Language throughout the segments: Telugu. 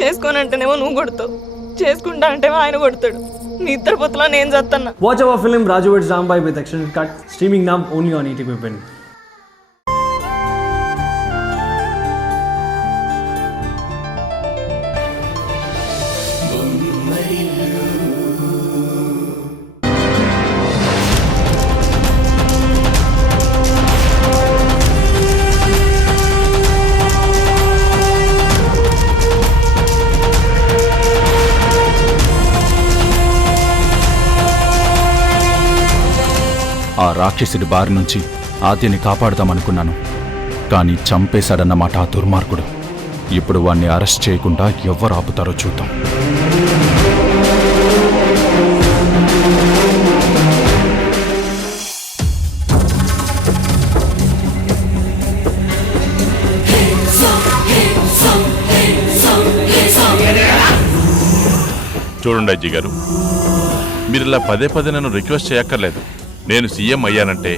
చేసుకోనంటేనేమో నువ్వు కొడతావు, చేసుకుంటా అంటేమో ఆయన కొడతాడు. నీ ఇద్దరు పొత్తులో నేను చేస్తున్నా. Watch our film Raju vs. Rambai with extended cut, streaming now only on ETV Win. ఆ రాక్షసుడి బారి నుంచి ఆద్యని కాపాడుదామనుకున్నాను, కానీ చంపేశాడన్నమాట ఆ దుర్మార్గుడు. ఇప్పుడు వాణ్ణి అరెస్ట్ చేయకుండా ఎవరు ఆపుతారో చూద్దాం. చూడండి అజ్జి గారు, మీరు ఇలా పదే పదే నన్ను రిక్వెస్ట్ చేయక్కర్లేదు. నేను సీఎం అయ్యానంటే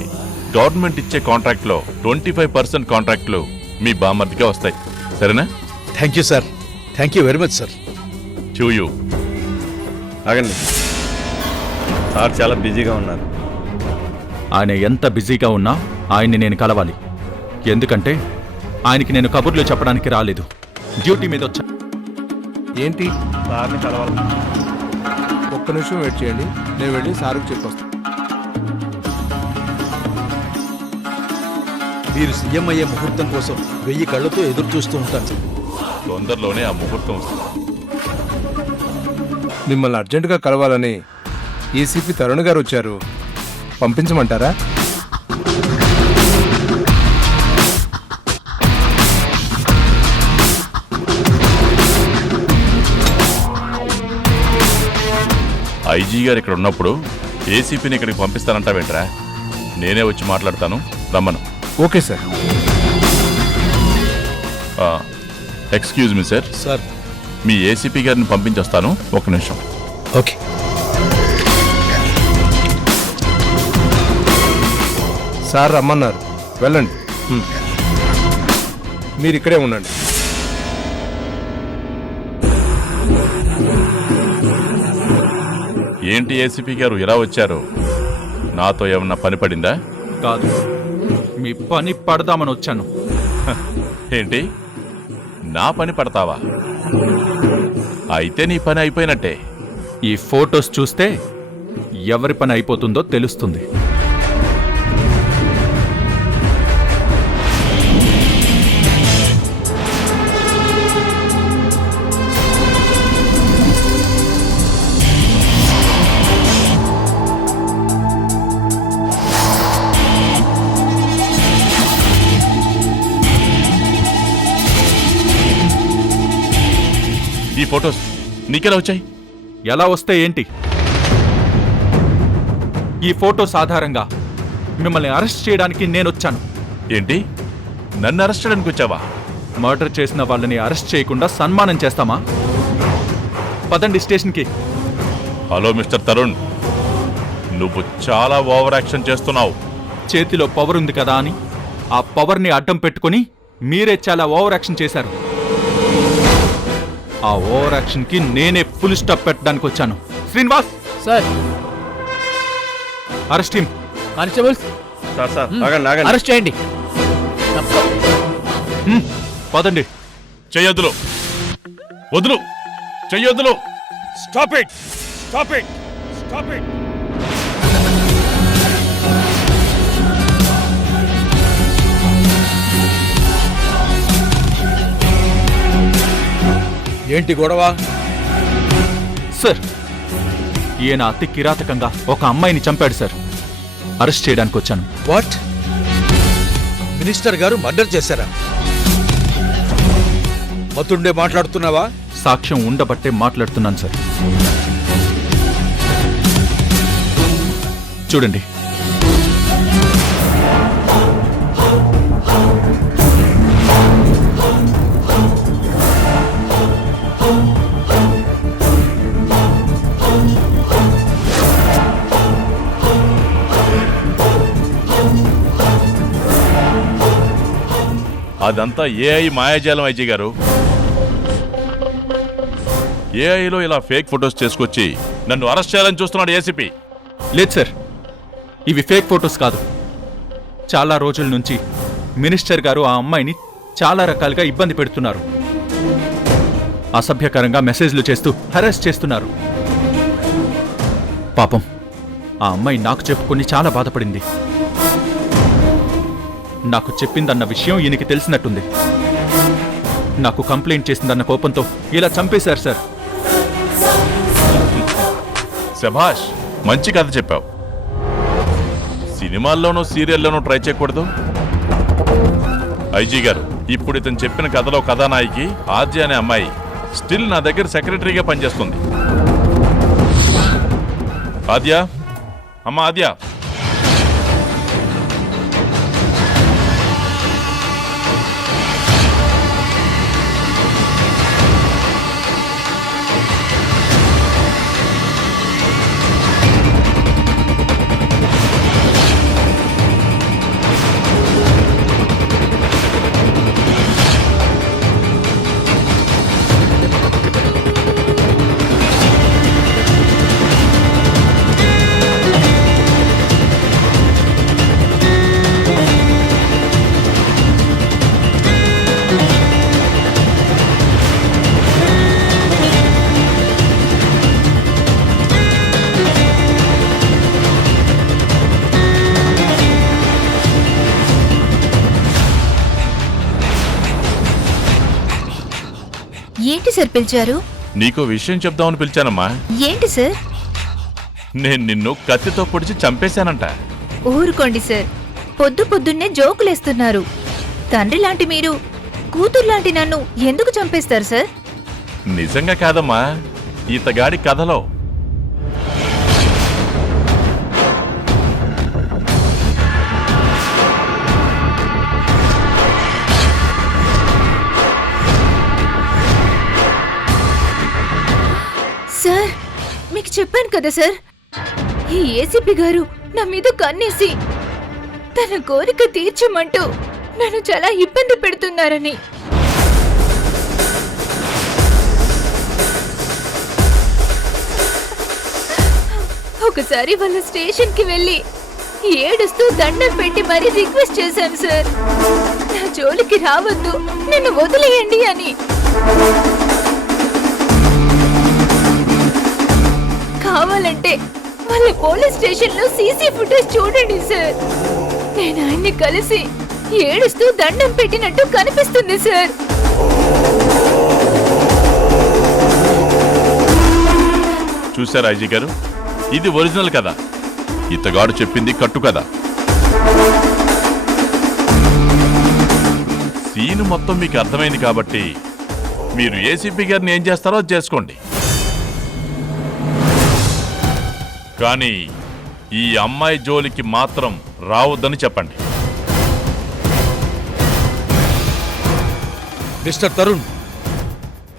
గవర్నమెంట్ ఇచ్చే కాంట్రాక్ట్లో 25% కాంట్రాక్ట్లు మీ బామర్దిగా వస్తాయి. సరేనా? Thank you sir, thank you very much sir. చూయు ఆగండి సార్, చాలా బిజీగా ఉన్నారు. ఆయన ఎంత బిజీగా ఉన్నా ఆయన్ని నేను కలవాలి. ఎందుకంటే ఆయనకి నేను కబుర్లు చెప్పడానికి రాలేదు, డ్యూటీ మీద వచ్చా. ఏంటి? సార్ని కలవాలి. ఒక్క నిమిషం వెయిట్ చేయండి, నేను వెళ్ళి సార్కి చెప్పొస్తాను. మీరు సీఎం అయ్యే ముహూర్తం కోసం 1000 కళ్ళతో ఎదురు చూస్తూ ఉంటాను. తొందరలోనే ఆ ముహూర్తం వస్తుంది. మిమ్మల్ని అర్జెంటుగా కలవాలని ఏసీపీ తరుణ్ గారు వచ్చారు, పంపించమంటారా? ఐజీ గారు ఇక్కడ ఉన్నప్పుడు ఏసీపీని ఇక్కడికి పంపిస్తానంటావేంట్రా? నేనే వచ్చి మాట్లాడతాను, రమ్మను. Okay sir. Excuse me sir. Sir, మీ ఏసీపీ గారిని పంపించొస్తాను, ఒక నిమిషం. ఓకే. సార్ రమ్మన్నారు, వెళ్ళండి. మీరు ఇక్కడే ఉండండి. ఏంటి ఏసీపీ గారు ఇలా వచ్చారు? నాతో ఏమన్నా పని పడిందా? కాదు, మీ పని పడదామని వచ్చాను. ఏంటి, నా పని పడతావా? అయితే నీ పని అయిపోయినట్టే. ఈ ఫోటోస్ చూస్తే ఎవరి పని అయిపోతుందో తెలుస్తుంది. ఈ ఫొటోస్ నీకెలా వచ్చాయి? ఎలా వస్తే ఏంటి? ఈ ఫోటోస్ ఆధారంగా మిమ్మల్ని అరెస్ట్ చేయడానికి నేనొచ్చాను. ఏంటి, నన్ను అరెస్ట్ చేయడానికి వచ్చావా? మర్డర్ చేసిన వాళ్ళని అరెస్ట్ చేయకుండా సన్మానం చేస్తామా? పదండి స్టేషన్కి. హలో మిస్టర్ తరుణ్, నువ్వు చాలా ఓవర్ యాక్షన్ చేస్తున్నావు. చేతిలో పవర్ ఉంది కదా అని ఆ పవర్ని అడ్డం పెట్టుకుని మీరే చాలా ఓవర్ యాక్షన్ చేశారు. ఆ ఓవర్ యాక్షన్ కి నేనే ఫుల్ స్టాప్ పెట్టడానికి వచ్చాను. Srinivas sir, arrest him. Constables sir sir ఆగండి ఆగండి. అరెస్ట్ చేయండి. పదండి. చెయ్యొద్దులు, వదులు, చెయ్యొద్దులు. Stop it, stop it, stop it. ఏంటి గొడవ? సార్, ఈయన అతి కిరాతకంగా ఒక అమ్మాయిని చంపాడు సార్. అరెస్ట్ చేయడానికి వచ్చాను. వాట్? మినిస్టర్ గారు మర్డర్ చేశారా? మతుండే మాట్లాడుతున్నావా? సాక్ష్యం ఉండబట్టే మాట్లాడుతున్నాను సార్. చూడండి, అదంతా ఏఐ మాయాజాలం ఐజీ గారు. ఏఐలో ఇలా ఫేక్ ఫొటోస్ చేసుకొచ్చి నన్ను అరెస్ట్ చేయాలని చూస్తున్నాడు ఏసీపీ. లేదు సార్, ఇవి ఫేక్ ఫొటోస్ కాదు. చాలా రోజుల నుంచి మినిస్టర్ గారు ఆ అమ్మాయిని చాలా రకాలుగా ఇబ్బంది పెడుతున్నారు. అసభ్యకరంగా మెసేజ్లు చేస్తూ హరాస్ చేస్తున్నారు. పాపం ఆ అమ్మాయి నాకు చెప్పుకొని చాలా బాధపడింది. నాకు చెప్పిందన్న విషయం ఈయనకి తెలిసినట్టుంది. నాకు కంప్లైంట్ చేసిందన్న కోపంతో ఇలా చంపేశారు సార్. శభాష్, మంచి కథ చెప్పావు. సినిమాల్లోనూ సీరియల్లోనూ ట్రై చేయకూడదు. ఐజీ గారు, ఇప్పుడు ఇతను చెప్పిన కథలో కథానాయికి ఆద్య అనే అమ్మాయి స్టిల్ నా దగ్గర సెక్రటరీగా పనిచేస్తుంది. ఆద్య, అమ్మ ఆద్య, ఏంటి సార్ పిలిచారు? నీకో విషయం చెప్దామని పిలిచానమ్మా. ఏంటి సార్? నేను నిన్ను కత్తితో పొడిచి చంపేశానంట. ఊరుకోండి సార్, పొద్దు పొద్దున్నే జోకులేస్తున్నారు. తండ్రి లాంటి మీరు కూతురు లాంటి నన్ను ఎందుకు చంపేస్తారు సార్? నిజంగా కాదమ్మా, ఈతగాడి కథలో. సార్, మీకు చెప్పాను కదా సార్, ఈ ఏసీపీ గారు నా మీద కన్నేసి తన కోరిక తీర్చమంటూ నన్ను చాలా ఇబ్బంది పెడుతున్నారని. ఒకసారి వాళ్ళ స్టేషన్కి వెళ్ళి ఏడుస్తూ దండం పెట్టి మరీ రిక్వెస్ట్ చేశాను సార్, నా జోలికి రావద్దు, నన్ను వదిలేయండి అని. కావాలంటే వాళ్ళ పోలీస్ స్టేషన్ లో సీసీ ఫుటేజ్ చూడండి సార్. నేను ఆయన్ని కలిసి ఏడుస్తూ దండం పెట్టినట్టు కనిపిస్తుంది సార్. చూశారా ఐజీ గారు, ఇది ఒరిజినల్ కదా. ఇతగాడు చెప్పింది కట్టు కదా. సీన్ మొత్తం మీకు అర్థమైంది కాబట్టి మీరు ఏసీపీ గారిని ఏం చేస్తారో అది చేసుకోండి. కానీ ఈ అమ్మాయి జోలికి మాత్రం రావద్దని చెప్పండి. మిస్టర్ తరుణ్,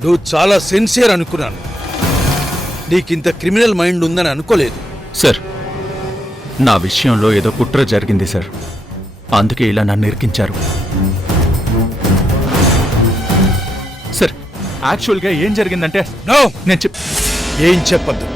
నువ్వు చాలా సిన్సియర్ అనుకున్నాను. నీకింత క్రిమినల్ మైండ్ ఉందని అనుకోలేదు. సార్, నా విషయంలో ఏదో కుట్ర జరిగింది సార్, అందుకే ఇలా నన్ను ఇరికించారు. సార్, యాక్చువల్గా ఏం జరిగిందంటే నో, నేను ఏం చెప్పద్దు.